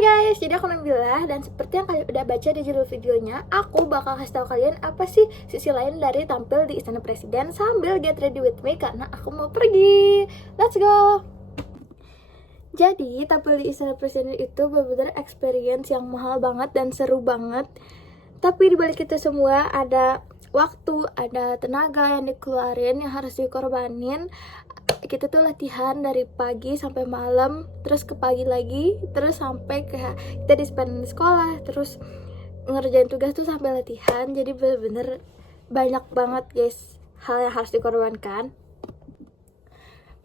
guys, jadi aku Nabila dan seperti yang kalian udah baca di judul videonya, aku bakal kasih tahu kalian apa sih sisi lain dari tampil di Istana Presiden sambil get ready with me karena aku mau pergi. Let's go. Jadi tampil di Istana Presiden itu benar-benar experience yang mahal banget dan seru banget. Tapi dibalik itu semua ada waktu, ada tenaga yang dikeluarin, yang harus dikorbanin. Kita tuh latihan dari pagi sampai malam, terus ke pagi lagi, terus sampai kita di sekolah, terus ngerjain tugas tuh sampai latihan. Jadi bener-bener banyak banget guys hal yang harus dikorbankan.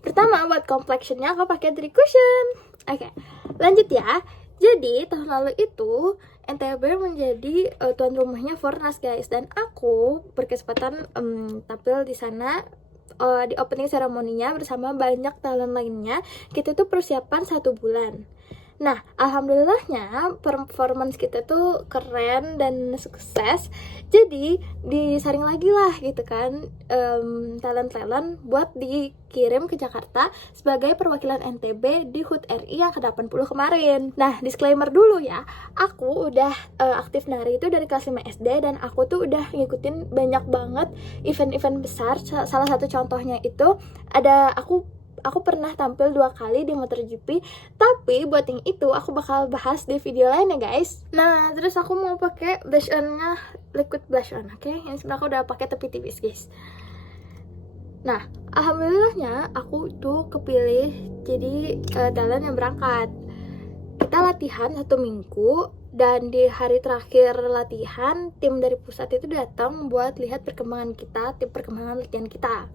Pertama, buat complexionnya aku pakai 3 cushion. Oke, lanjut ya. Jadi tahun lalu itu NTB menjadi tuan rumahnya Fornas guys, dan aku berkesempatan tampil di sana di opening ceremony-nya bersama banyak talent lainnya. Kita tuh persiapan 1 bulan. Nah, alhamdulillahnya performance kita tuh keren dan sukses. Jadi disaring lagi lah gitu kan talent-talent buat dikirim ke Jakarta sebagai perwakilan NTB di HUT RI yang ke-80 kemarin. Nah, disclaimer dulu ya, aku udah aktif nari itu dari kelas 5 SD dan aku tuh udah ngikutin banyak banget event-event besar. Salah satu contohnya itu ada aku pernah tampil 2 kali di MotoGP, tapi buat yang itu aku bakal bahas di video lain ya guys. Nah, terus aku mau pakai blush on-nya liquid blush on, oke? Ini sebenarnya aku udah pakai tapi tipis guys. Nah, alhamdulillahnya aku tuh kepilih jadi talent yang berangkat. Kita latihan 1 minggu dan di hari terakhir latihan tim dari pusat itu datang buat lihat perkembangan kita, perkembangan latihan kita.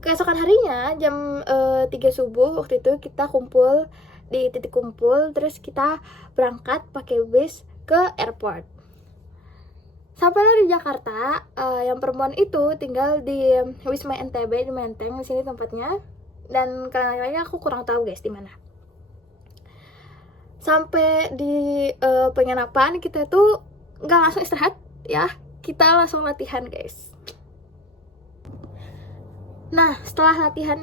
Keesokan harinya jam 3 subuh waktu itu kita kumpul di titik kumpul, terus kita berangkat pakai bis ke airport. Sampailah di Jakarta, yang perempuan itu tinggal di Wisma NTB di Menteng, di sini tempatnya. Dan kadang-kadang aku kurang tahu guys di mana. Sampai di penginapan kita tuh nggak langsung istirahat ya, kita langsung latihan guys. Nah, setelah latihan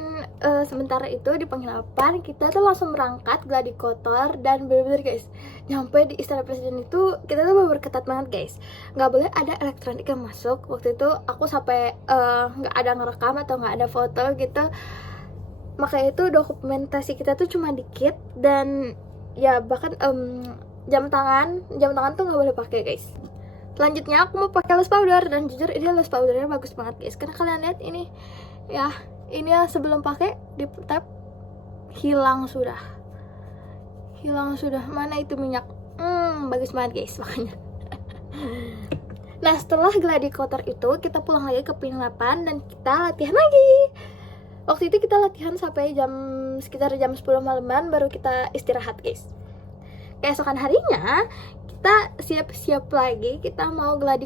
sementara itu di penginapan, kita tuh langsung berangkat gladi kotor. Dan bener-bener guys, nyampe di Istana Presiden itu kita tuh bener-bener ketat banget guys. Nggak boleh ada elektronik yang masuk. Waktu itu aku sampai nggak ada ngerekam atau nggak ada foto gitu. Makanya itu dokumentasi kita tuh cuma dikit. Dan ya bahkan jam tangan tuh nggak boleh pakai guys. Selanjutnya aku mau pakai loose powder, dan jujur ini loose powdernya bagus banget guys. Karena kalian lihat ini ya, ini ya sebelum pakai di tap hilang sudah. Mana itu minyak? Bagus banget guys makanya. Nah, setelah gladi kotor itu kita pulang lagi ke penginapan dan kita latihan lagi. Waktu itu kita latihan sampai sekitar jam 10 malaman baru kita istirahat guys. Keesokan harinya kita siap-siap lagi, kita mau gladi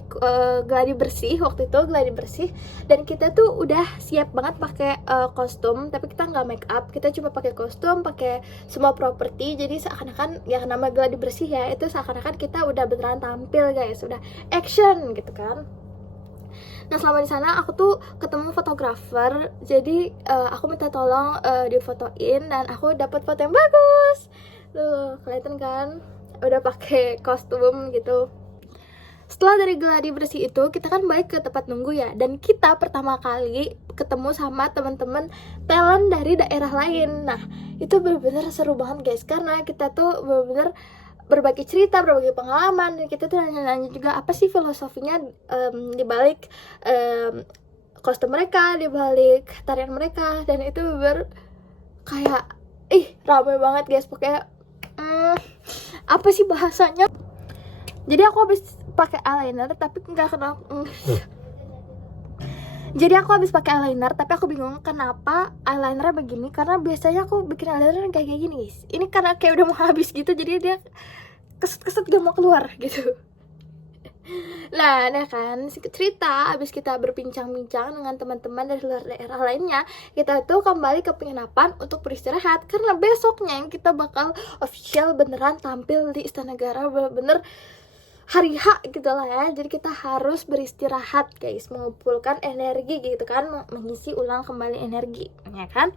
bersih. Waktu itu gladi bersih dan kita tuh udah siap banget pakai kostum, tapi kita nggak make up, kita cuma pakai kostum, pakai semua properti. Jadi seakan-akan ya nama gladi bersih ya, itu seakan-akan kita udah beneran tampil guys, udah action gitu kan. Nah, selama di sana aku tuh ketemu fotografer, jadi aku minta tolong difotoin dan aku dapat foto yang bagus. Tuh, kelihatan kan? Udah pakai kostum gitu. Setelah dari gladi bersih itu, kita kan balik ke tempat nunggu ya. Dan kita pertama kali ketemu sama teman-teman talent dari daerah lain. Nah, itu bener-bener seru banget guys, karena kita tuh bener-bener berbagi cerita, berbagi pengalaman, dan kita tuh nanya-nanya juga apa sih filosofinya dibalik kostum mereka, dibalik tarian mereka. Dan itu bener kayak ramai banget guys, pokoknya apa sih bahasanya. Jadi aku habis pakai eyeliner tapi nggak kenal. Jadi aku habis pakai eyeliner tapi aku bingung kenapa eyelinernya begini, karena biasanya aku bikin eyeliner kayak gini guys. Ini karena kayak udah mau habis gitu, jadi dia keset-keset gak mau keluar gitu. Nah kan cerita abis kita berbincang-bincang dengan teman-teman dari luar daerah lainnya, kita tuh kembali ke penginapan untuk beristirahat karena besoknya yang kita bakal official beneran tampil di Istana Negara, bener-bener hari H gitu lah ya. Jadi kita harus beristirahat guys, mengumpulkan energi gitu kan, mengisi ulang kembali energi ya kan.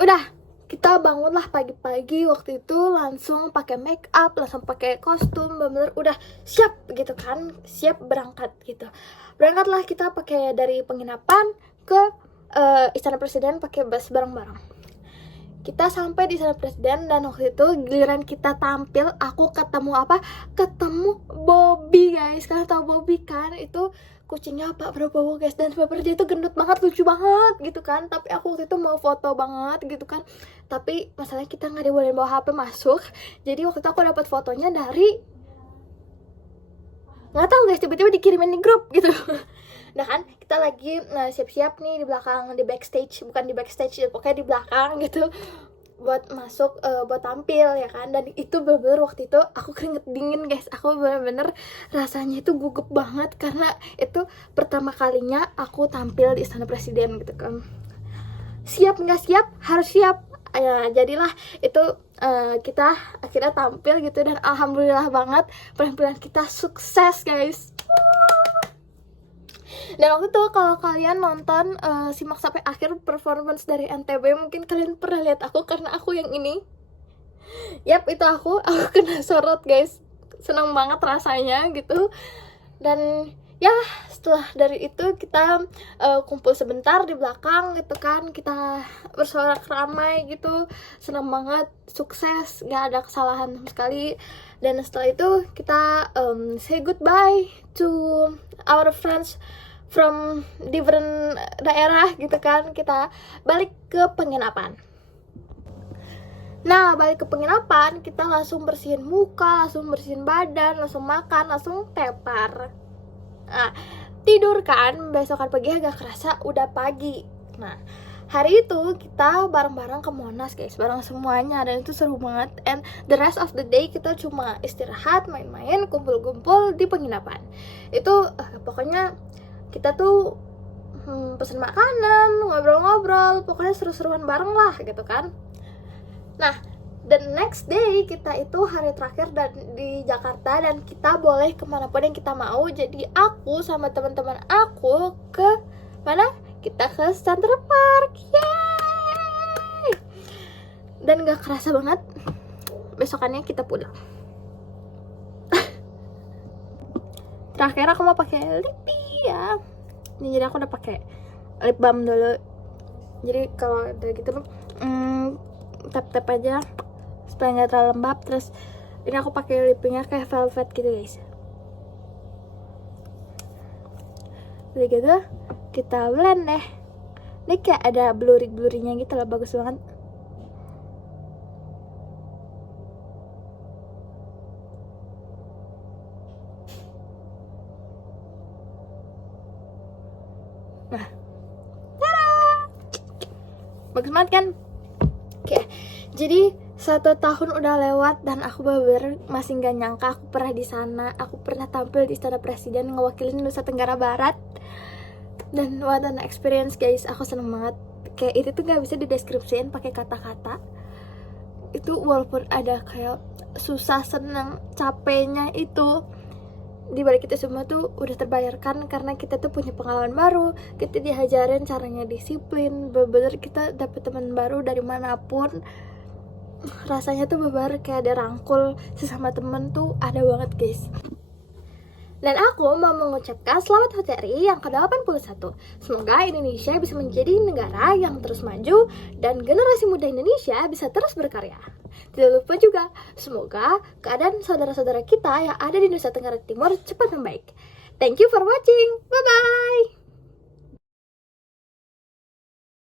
Udah kita bangunlah pagi-pagi waktu itu, langsung pakai make up, langsung pakai kostum, bener-bener udah siap gitu kan, siap berangkat gitu. Berangkatlah kita pakai dari penginapan ke Istana Presiden pakai bus bareng-bareng. Kita sampai di Istana Presiden dan waktu itu giliran kita tampil, aku ketemu apa? Ketemu Bobby guys. Kalian tahu Bobby kan? Itu kucingnya Pak Prabowo guys, dan sebenarnya dia itu gendut banget, lucu banget gitu kan. Tapi aku waktu itu mau foto banget gitu kan, tapi masalahnya kita nggak dibolehin bawa HP masuk. Jadi waktu itu aku dapat fotonya dari, nggak tahu guys, tiba-tiba dikirimin di grup gitu. Nah kan kita lagi siap-siap nih di belakang, di backstage, bukan di backstage ya, pokoknya di belakang gitu buat masuk, buat tampil ya kan. Dan itu bener-bener waktu itu aku keringet dingin guys, aku bener-bener rasanya itu gugup banget karena itu pertama kalinya aku tampil di Istana Presiden gitu kan. Siap nggak siap, harus siap ya. Jadilah itu kita akhirnya tampil gitu, dan alhamdulillah banget penampilan kita sukses guys. Dan waktu itu kalau kalian nonton, simak sampai akhir performance dari NTB, mungkin kalian pernah lihat aku karena aku yang ini. Yap, itu aku kena sorot guys. Senang banget rasanya gitu. Dan ya setelah dari itu kita kumpul sebentar di belakang gitu kan, kita bersorak ramai gitu, senang banget, sukses, gak ada kesalahan sama sekali. Dan setelah itu kita say goodbye to our friends from different daerah gitu kan. Kita balik ke penginapan. Nah, balik ke penginapan, kita langsung bersihin muka, langsung bersihin badan, langsung makan, langsung tepar. Nah, tidur kan, besokan pagi agak kerasa udah pagi. Nah, hari itu kita bareng-bareng ke Monas guys, bareng semuanya, dan itu seru banget. And the rest of the day kita cuma istirahat, main-main, kumpul-kumpul di penginapan. Itu pokoknya kita tuh pesen makanan, ngobrol-ngobrol, pokoknya seru-seruan bareng lah gitu kan. Nah, the next day kita itu hari terakhir di Jakarta, dan kita boleh kemanapun yang kita mau. Jadi aku sama teman-teman aku ke mana? Kita ke Central Park, yeay! Dan gak kerasa banget, besokannya kita pulang. Terakhir aku mau pakai lipi ya. Jadi aku udah pakai lip balm dulu. Jadi kalau udah gitu tap-tap aja supaya nggak terlalu lembab. Terus ini aku pakai lipnya kayak velvet gitu guys. Udah gitu kita blend deh. Ini kayak ada blurry-blurrynya gitu lah, bagus banget. Nah, bagus banget kan? Oke, jadi 1 tahun udah lewat dan aku bener masih nggak nyangka aku pernah di sana. Aku pernah tampil di Istana Presiden ngewakilin Nusa Tenggara Barat. Dan what an experience guys, aku seneng banget. Kayak itu tuh nggak bisa dideskripsiin pakai kata-kata. Itu walaupun ada kayak susah, seneng, capeknya itu, di balik kita semua tuh udah terbayarkan karena kita tuh punya pengalaman baru. Kita diajarin caranya disiplin, bener-bener kita dapet teman baru dari manapun. Rasanya tuh bener kayak ada rangkul sesama temen tuh ada banget guys. Dan aku mau mengucapkan selamat HUT RI yang ke-81. Semoga Indonesia bisa menjadi negara yang terus maju dan generasi muda Indonesia bisa terus berkarya. Tidak lupa juga, semoga keadaan saudara-saudara kita yang ada di Nusa Tenggara Timur cepat membaik. Thank you for watching. Bye-bye.